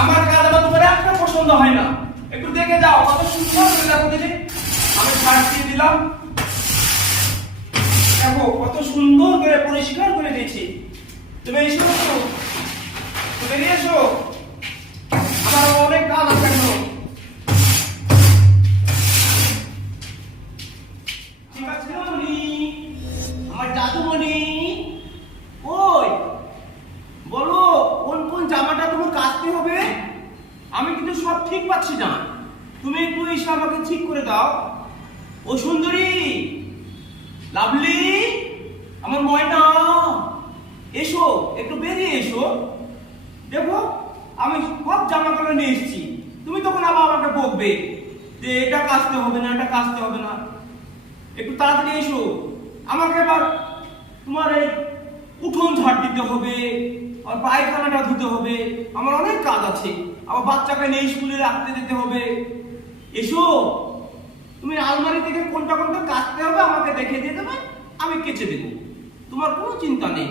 আমার কাজ আমার তোমার একটা পছন্দ হয় না। একটু দেখে যাও কত সুন্দর করে দেখো দেখি। আমি ছাড় দিয়ে দিলাম, দেখো কত সুন্দর করে পরিষ্কার করে দিয়েছি। তুমি এসো, তুমি এসো, আমার অনেক কাজ আছে এখনো। ঠিক আছে মনি, আমার জাদুমণি, ওই বলো কোন কোন জামাটা তোমার কাচতে হবে? আমি কিন্তু সব ঠিক পাচ্ছি না, তুমি একটু এসে আমাকে ঠিক করে দাও। ও সুন্দরী, লাভলি, আমার ময়না, এসো একটু বেরিয়ে এসো। দেখো আমি সব জামা কাপড় নিয়ে এসেছি, তুমি তখন আবার আমাকে বকবে যে এটা কাচতে হবে না, এটা কাচতে হবে না। একটু তাড়াতাড়ি এসো, আমাকে এবার তোমার এই উঠোন ঝাড় দিতে হবে, আর পায়খানাটা ধুতে হবে, আমার অনেক কাজ আছে। আমার বাচ্চাকে নিয়ে স্কুলে রাখতে যেতে হবে। এসো, তুমি আলমারি থেকে কোনটা কোনটা কাচতে হবে আমাকে দেখে দিয়ে দেবে, আমি কেচে দেবো, তোমার কোনো চিন্তা নেই।